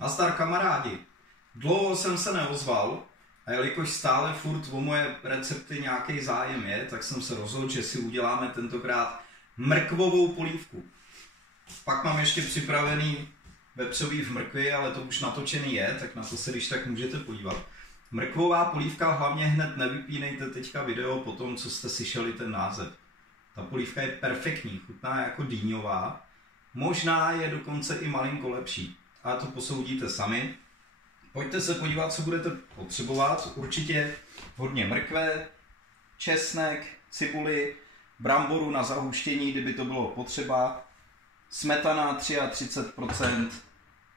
Nazdar kamarádi. Dlouho jsem se neozval a jelikož stále furt o moje recepty nějaký zájem je, tak jsem se rozhodl, že si uděláme tentokrát mrkvovou polívku. Pak mám ještě připravený vepřový v mrkvi, ale to už natočený je, tak na to se když tak můžete podívat. Mrkvová polívka, hlavně hned nevypínejte teďka video po tom, co jste slyšeli ten název. Ta polívka je perfektní, chutná jako dýňová, možná je dokonce i malinko lepší. A to posoudíte sami. Pojďte se podívat, co budete potřebovat. Určitě hodně mrkve, česnek, cibuli, bramboru na zahuštění, kdyby to bylo potřeba, smetana 33%,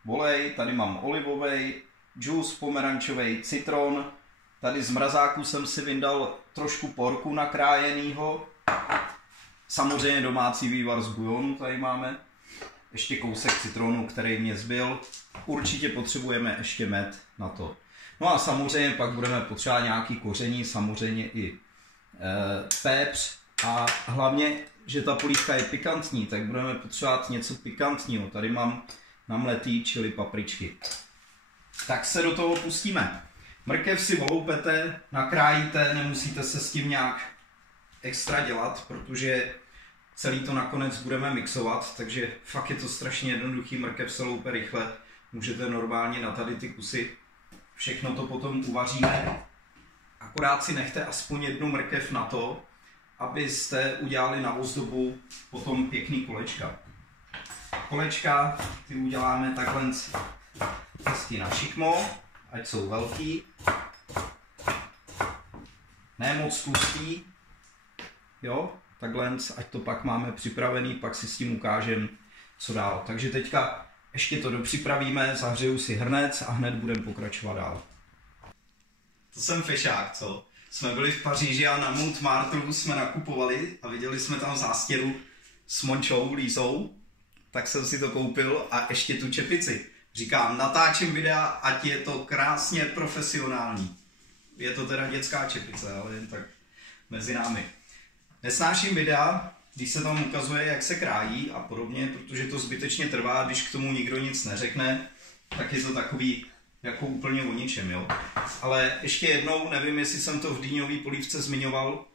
olej, tady mám olivový, džus pomerančový, citron, tady z mrazáku jsem si vyndal trošku porku nakrájenýho, samozřejmě domácí vývar z bujonu tady máme, ještě kousek citronu, který mě zbyl, určitě potřebujeme ještě med na to. No a samozřejmě pak budeme potřebovat nějaký koření, samozřejmě i pepř a hlavně, že ta polívka je pikantní, tak budeme potřebovat něco pikantního. Tady mám namletý chili papričky. Tak se do toho pustíme. Mrkev si oloupete, nakrájíte, nemusíte se s tím nějak extra dělat, protože celý to nakonec budeme mixovat, takže fakt je to strašně jednoduchý, mrkev se loupe rychle, můžete normálně na tady ty kusy, všechno to potom uvaříme. Akorát si nechte aspoň jednu mrkev na to, abyste udělali na ozdobu potom pěkný kolečka. Kolečka ty uděláme takhle hezky na šikmo, ať jsou velký, ne moc tlustý, jo, takhle, ať to pak máme připravený, pak si s tím ukážem, co dál. Takže teďka ještě to dopřipravíme, zahřeju si hrnec a hned budeme pokračovat dál. To jsem fešák, co? Jsme byli v Paříži a na Montmartru jsme nakupovali a viděli jsme tam zástěru s Mončou, Lízou, tak jsem si to koupil a ještě tu čepici. Říkám, natáčím videa, ať je to krásně profesionální. Je to teda dětská čepice, ale jen tak mezi námi. Nesnáším videa, když se tam ukazuje, jak se krájí a podobně, protože to zbytečně trvá, když k tomu nikdo nic neřekne, tak je to takový jako úplně o ničem, jo. Ale ještě jednou, nevím, jestli jsem to v dýňové polívce zmiňoval,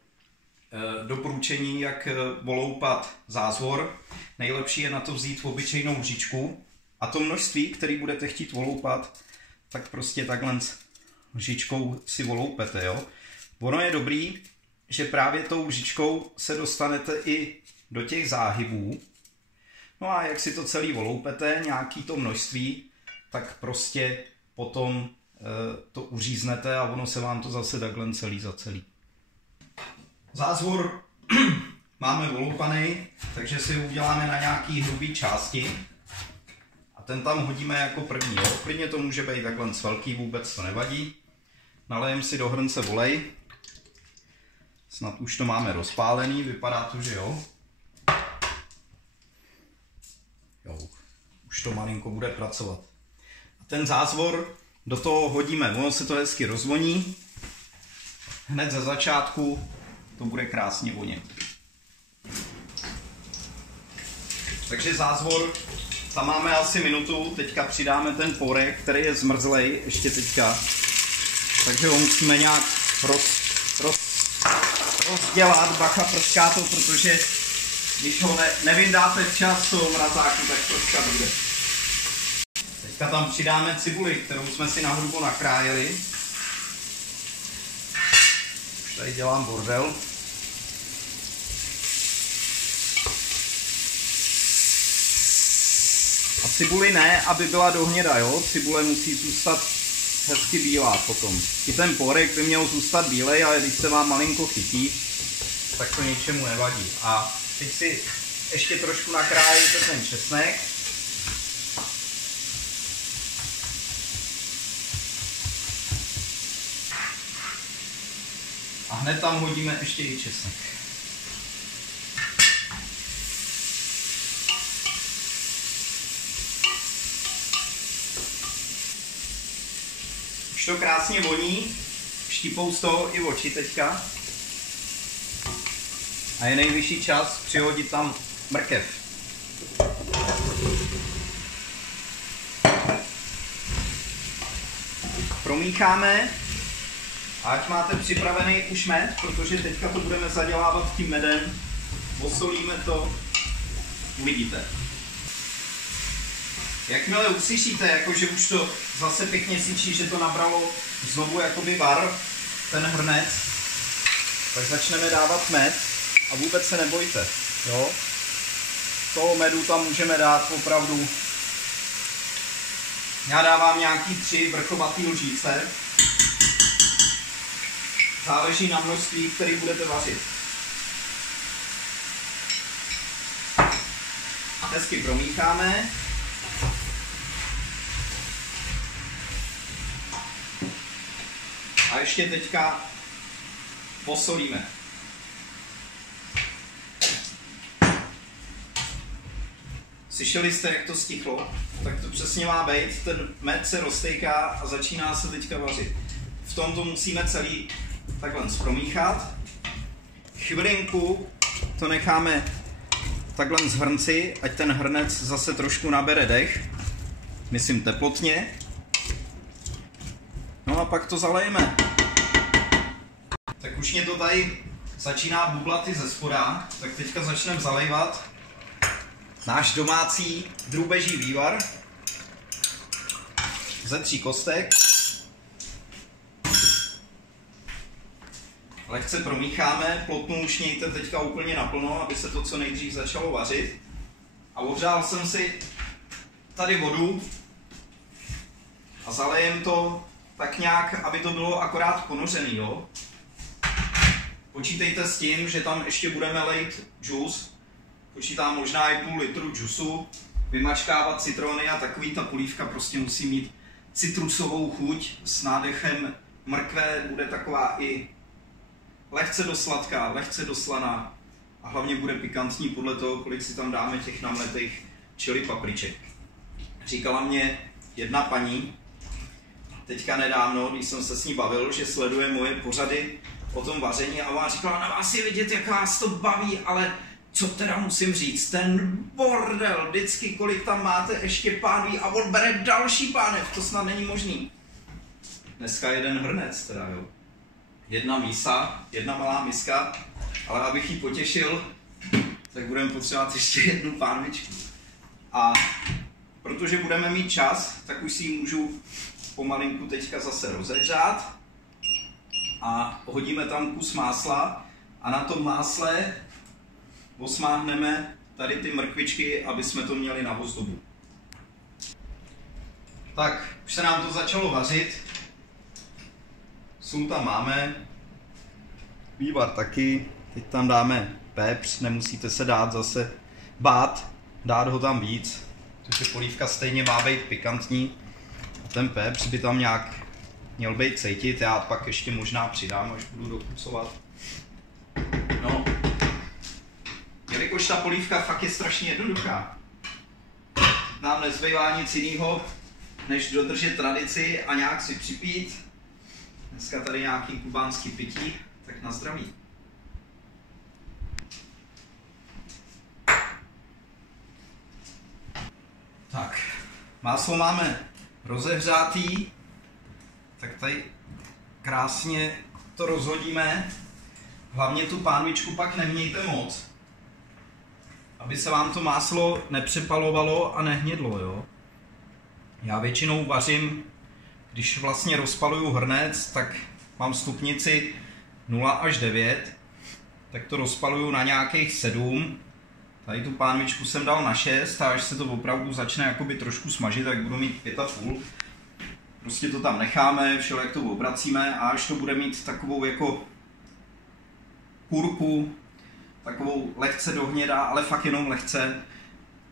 doporučení, jak oloupat zázvor. Nejlepší je na to vzít obyčejnou lžičku a to množství, který budete chtít oloupat, tak prostě takhle lžičkou si oloupete, jo. Ono je dobrý, že právě tou lžičkou se dostanete i do těch záhybů. No a jak si to celý oloupete, nějaký to množství, tak prostě potom to uříznete a ono se vám to zase takhle celý zacelí. Zázvor máme oloupaný, takže si ho uděláme na nějaký hrubý části a ten tam hodíme jako první. Jo? Klidně to může být takhle velký, vůbec to nevadí. Nalejem si do hrnce olej. Snad už to máme rozpálený, vypadá to, že jo. Jo, už to malinko bude pracovat. A ten zázvor do toho hodíme, ono se to hezky rozvoní. Hned ze začátku to bude krásně vonět. Takže zázvor, tam máme asi minutu, teďka přidáme ten porek, který je zmrzlej ještě teďka. Takže ho musíme nějak rozdělat, bacha, prská to, protože když ho nevyndáte včas z toho mrazáku, tak prskat bude. Teďka tam přidáme cibuli, kterou jsme si nahrubo nakrájeli. Už tady dělám bordel. A cibuli ne, aby byla dohněda, jo? Cibule musí zůstat hezky bílá potom. I ten porek by měl zůstat bílej, ale když se vám malinko chytí, tak to ničemu nevadí. A teď si ještě trošku nakrájíte ten česnek. A hned tam hodíme ještě i česnek. Už to krásně voní, štípou z toho i oči teďka. A je nejvyšší čas přihodit tam mrkev. promícháme. Ať máte připravený už med, protože teďka to budeme zadělávat tím medem. Posolíme to, uvidíte. Jakmile uslyšíte, jakože už to zase pěkně syčí, že to nabralo znovu jakoby var, ten hrnec, tak začneme dávat med a vůbec se nebojte. Jo? Toho medu tam můžeme dát opravdu. Já dávám nějaký 3 vrchovatý lžíce. Záleží na množství, který budete vařit. Hezky promícháme. A ještě teďka posolíme. Slyšeli jste, jak to stichlo? Tak to přesně má být. Ten med se roztejká a začíná se teďka vařit. V tom to musíme celý takhle promíchat. Chvilinku to necháme takhle z hrnci, ať ten hrnec zase trošku nabere dech. Myslím teplotně. No a pak to zalejeme. Tak už mě to tady začíná bublat i ze spoda, tak teďka začneme zalejvat náš domácí drůbeží vývar ze 3 kostek. Lehce promícháme, plotnu už mějte teďka úplně naplno, aby se to co nejdřív začalo vařit. A ohřál jsem si tady vodu a zalejem to tak nějak, aby to bylo akorát ponořený, jo. Počítejte s tím, že tam ještě budeme lejt džus. Počítám možná i půl litru džusu, vymačkávat citrony a takový ta polívka prostě musí mít citrusovou chuť s nádechem mrkve, bude taková i lehce dosladká, lehce doslaná a hlavně bude pikantní podle toho, kolik si tam dáme těch namletých chili papriček. Říkala mě jedna paní, teďka nedávno, když jsem se s ní bavil, že sleduje moje pořady o tom vaření a ona říkala, na vás je vidět, jak vás to baví, ale co teda musím říct, ten bordel, vždycky kolik tam máte ještě pánví a on bere další pánev, to snad není možný. Dneska jeden hrnec teda, jo. Jedna mísa, jedna malá miska, ale abych ji potěšil, tak budeme potřebovat ještě jednu pánvičku. A protože budeme mít čas, tak už si ji můžu pomalinku teďka zase rozehřát a hodíme tam kus másla a na tom másle osmáhneme tady ty mrkvičky, aby jsme to měli na ozdobu. Tak, už se nám to začalo vařit. Sůl tam máme, vývar taky, teď tam dáme pepř, nemusíte se dát zase bát, dát ho tam víc, protože polívka stejně má být pikantní a ten pepř by tam nějak měl být cítit, já pak ještě možná přidám, až budu dokucovat. No, jelikož ta polívka fakt je strašně jednoduchá, nám nezbývá nic jiného, než dodržet tradici a nějak si připít. Dneska tady nějaký kubánský pití, tak na zdraví. Tak, máslo máme rozehřátý, tak tady krásně to rozhodíme. Hlavně tu pánvičku pak nemějte moc, aby se vám to máslo nepřepalovalo a nehnědlo, jo. Já většinou vařím, když vlastně rozpaluju hrnec, tak mám stupnici 0 až 9, tak to rozpaluju na nějakých 7. Tady tu pánvičku jsem dal na 6 a až se to opravdu začne jakoby trošku smažit, tak budu mít 5,5. Prostě to tam necháme, všelijak to obracíme a až to bude mít takovou jako kurku, takovou lehce dohnědá, ale fakt jenom lehce.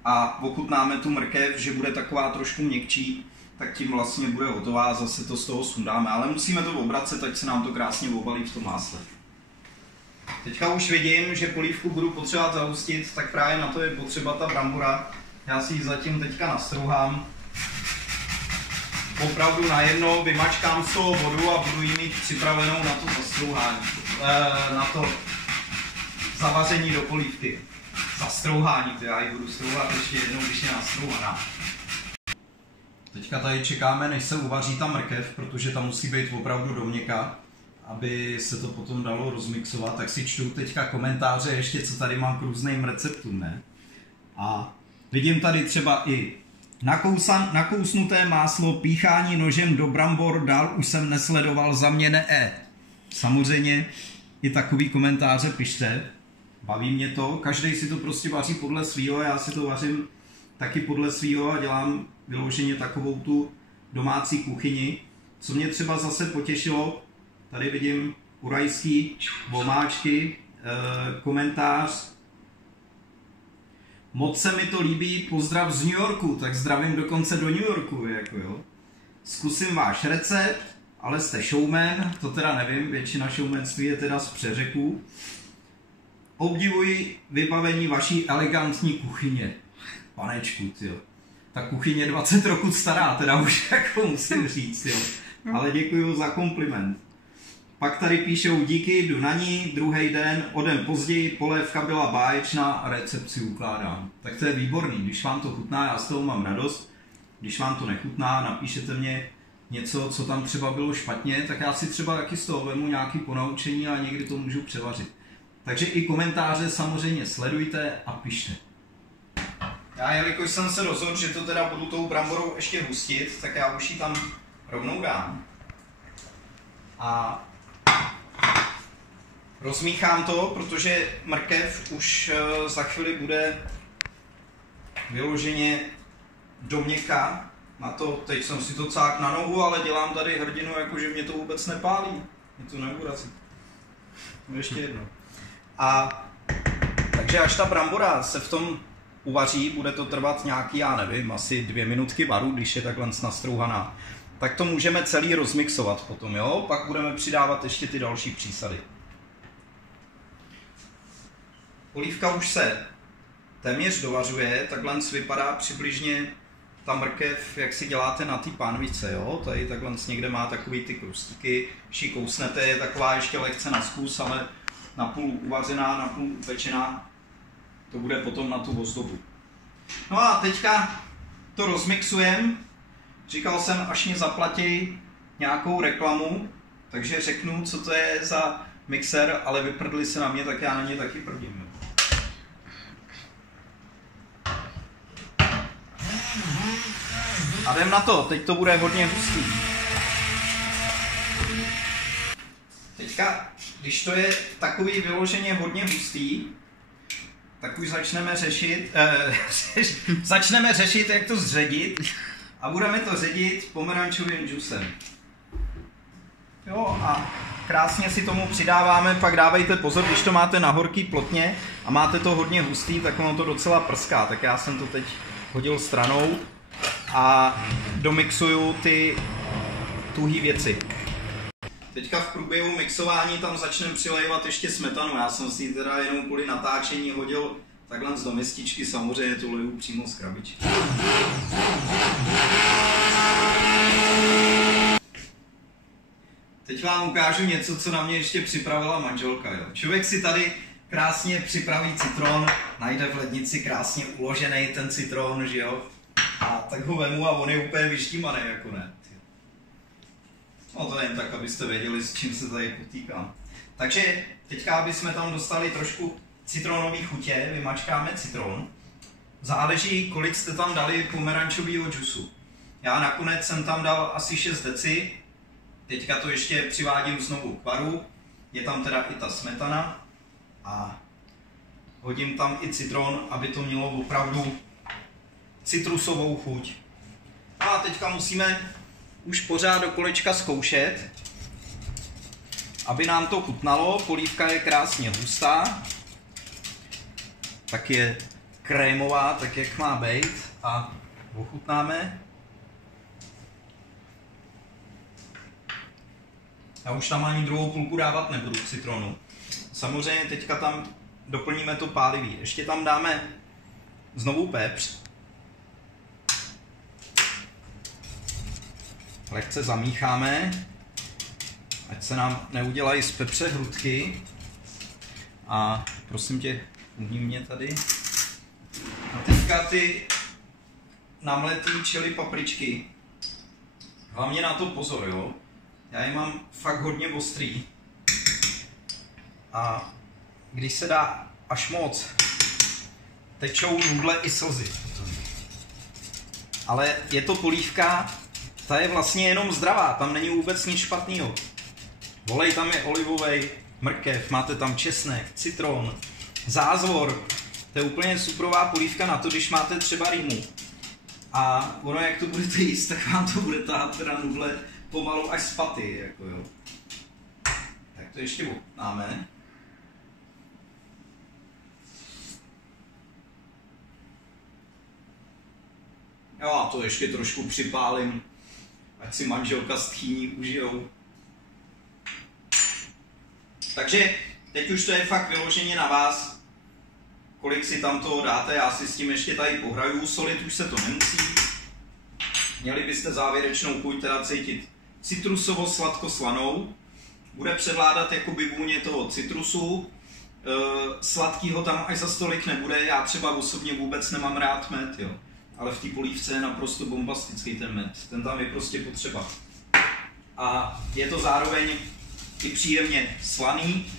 A ochutnáme tu mrkev, že bude taková trošku měkčí, tak tím vlastně bude hotová a zase to z toho sundáme. Ale musíme to obracet, ať se nám to krásně obalí v tom másle. Teďka už vidím, že polívku budu potřebovat zahustit, tak právě na to je potřeba ta brambora. Já si ji zatím teďka nastrouhám. Opravdu najednou vymačkám z toho vodu a budu ji mít připravenou na to zastrouhání. Na to zavaření do polívky. Zastrouhání, to já ji budu strouhat ještě jednou, když je nastrouhaná. Teďka tady čekáme, než se uvaří ta mrkev, protože ta musí být opravdu do měka, aby se to potom dalo rozmixovat. Tak si čtu teďka komentáře ještě, co tady mám k různým receptům, ne? A vidím tady třeba i nakousnuté máslo, píchání nožem do brambor, dál už jsem nesledoval, za mě ne. Samozřejmě i takový komentáře pište. Baví mě to, každý si to prostě vaří podle svýho, já si to vařím taky podle svýho a dělám vyloženě takovou tu domácí kuchyni. Co mě třeba zase potěšilo, tady vidím u Rajský Vomáčky komentář. Moc se mi to líbí, pozdrav z New Yorku, tak zdravím dokonce do New Yorku, jako jo. Zkusím váš recept, ale jste showman, to teda nevím, většina showmanství je teda z Přeřeků. Obdivuji vybavení vaší elegantní kuchyně. Panečku, tyjo. Ta kuchyně 20 roku stará, teda už jako musím říct, jo. Ale děkuju za kompliment. Pak tady píšou díky, jdu na ní, druhý den, o den později, polévka byla báječná a recept si ukládám. Tak to je výborný, když vám to chutná, já z toho mám radost. Když vám to nechutná, napíšete mě něco, co tam třeba bylo špatně, tak já si třeba taky z toho vemu nějaké ponaučení a někdy to můžu převařit. Takže i komentáře samozřejmě sledujte a pište. Já, jelikož jsem se rozhodl, že to teda budu tou bramborou ještě hustit, tak já už ji tam rovnou dám. A rozmíchám to, protože mrkev už za chvíli bude vyloženě do měka. Na to, teď jsem si to cák na nohu, ale dělám tady hrdinu, jakože mě to vůbec nepálí. Mě to neurací. Ještě jedno. A takže až ta brambora se v tom uvaří, bude to trvat nějaký, já nevím, asi 2 minutky varu, když je takhle nastrouhaná. Tak to můžeme celý rozmixovat potom, jo? Pak budeme přidávat ještě ty další přísady. Polívka už se téměř dovařuje, takhle vypadá přibližně ta mrkev, jak si děláte na té pánvice, jo? Tady takhle někde má takový ty krustíky, když ji kousnete, je taková ještě lehce na zkus, ale napůl uvařená, napůl upečená, to bude potom na tu ozdobu. No a teďka to rozmixujem. Říkal jsem, až mě zaplatí nějakou reklamu, takže řeknu, co to je za mixer, ale vyprdli se na mě, tak já na ně taky prdím. A jdem na to, teď to bude hodně hustý. Teďka, když to je takový vyloženě hodně hustý, tak už začneme řešit, jak to zředit a budeme to ředit pomerančovým džusem. Jo, a krásně si tomu přidáváme, pak dávejte pozor, když to máte na horký plotně a máte to hodně hustý, tak ono to docela prská, tak já jsem to teď hodil stranou a domixuju ty tuhý věci. Teďka v průběhu mixování tam začneme přilévat ještě smetanu. Já jsem si ji teda jenom kvůli natáčení hodil takhle z domestičky, samozřejmě tu leju přímo z krabičky. Teď vám ukážu něco, co na mě ještě připravila manželka. Jo. Člověk si tady krásně připraví citron, najde v lednici krásně uložený ten citron, že jo? A tak ho vemu a on je úplně vyštímaný, jako ne. No to jen tak, abyste věděli, s čím se tady potýkám. Takže teďka, aby jsme tam dostali trošku citronové chutě, vymačkáme citron. Záleží, kolik jste tam dali pomerančového džusu. Já nakonec jsem tam dal asi 6 deci. Teďka to ještě přivádím znovu k varu. Je tam teda i ta smetana. A hodím tam i citron, aby to mělo opravdu citrusovou chuť. A teďka musíme už pořád do kolečka zkoušet, aby nám to chutnalo. Polívka je krásně hustá, tak je krémová, tak jak má být, a ochutnáme. Já už tam ani druhou půlku dávat nebudu k citronu. Samozřejmě teďka tam doplníme to pálivý. Ještě tam dáme znovu pepř. Lehce zamícháme, ať se nám neudělají z pepře hrudky. A prosím tě, uhni mě tady. A teďka ty namletý čili papričky Hlavně na to pozor, jo. Já je mám fakt hodně ostrý. A když se dá až moc, tečou nudle i slzy. Ale je to polívka, ta je vlastně jenom zdravá, tam není vůbec nic špatného. Olej tam je olivový, mrkev, máte tam česnek, citron, zázvor. To je úplně suprová polívka na to, když máte třeba rýmu. A ono, jak to budete jíst, tak vám to bude tahat teda nudle pomalu až z paty, jako jo. Tak to ještě ochutnáme. Jo, a to ještě trošku připálím, ať si manželka s tchýní užijou. Takže teď už to je fakt vyloženě na vás, kolik si tam toho dáte. Já si s tím ještě tady pohraju, solit už se to nemusí. Měli byste závěrečnou chuť teda cítit citrusovo-sladko-slanou. Bude převládat jakoby vůně toho citrusu. Sladkýho tam až za stolik nebude, já třeba osobně vůbec nemám rád med, jo. Ale v té polívce je naprosto bombastický ten med, ten tam je prostě potřeba. A je to zároveň i příjemně slaný,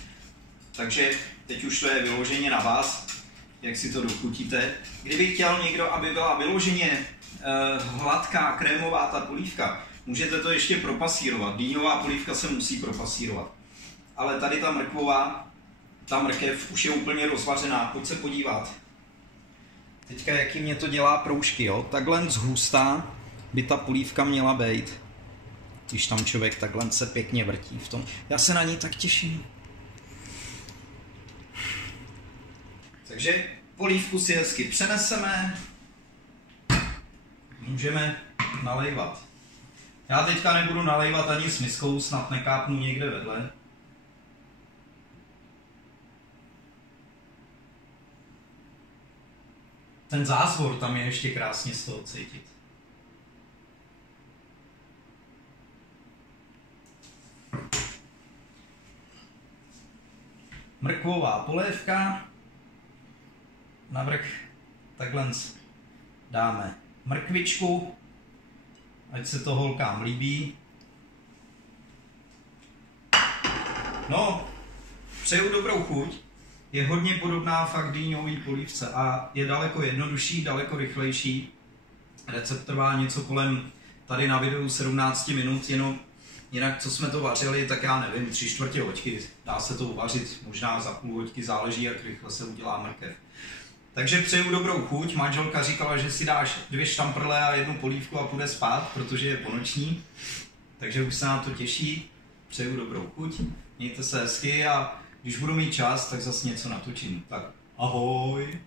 takže teď už to je vyloženě na vás, jak si to dochutíte. Kdyby chtěl někdo, aby byla vyloženě hladká, krémová ta polívka, můžete to ještě propasírovat. Dýňová polívka se musí propasírovat. Ale tady ta mrkvová, ta mrkev už je úplně rozvařená, pojď se podívat. Teďka jaký mě to dělá proužky, jo? Takhle zhustá by ta polívka měla být. Když tam člověk takhle se pěkně vrtí v tom. Já se na ní tak těším. Takže polívku si hezky přeneseme. Můžeme nalejvat. Já teďka nebudu nalejvat ani s miskou, snad nekápnu někde vedle. Ten zázvor tam je ještě krásně z toho cítit. Mrkvová polévka. Navrch takhle dáme mrkvičku, ať se to holkám líbí. No, přeju dobrou chuť. Je hodně podobná fakt dýňový polívce a je daleko jednodušší, daleko rychlejší. Recept trvá něco kolem tady na videu 17 minut, jinak co jsme to vařili, tak já nevím, 3/4 hoďky. Dá se to uvařit možná za půl hoďky, záleží, jak rychle se udělá mrkev. Takže přeju dobrou chuť. Manželka říkala, že si dáš 2 štamprle a 1 polívku a půjde spát, protože je ponoční. Takže už se na to těší. Přeju dobrou chuť. Mějte se hezky a když budu mít čas, tak zase něco natočím. Tak ahoj!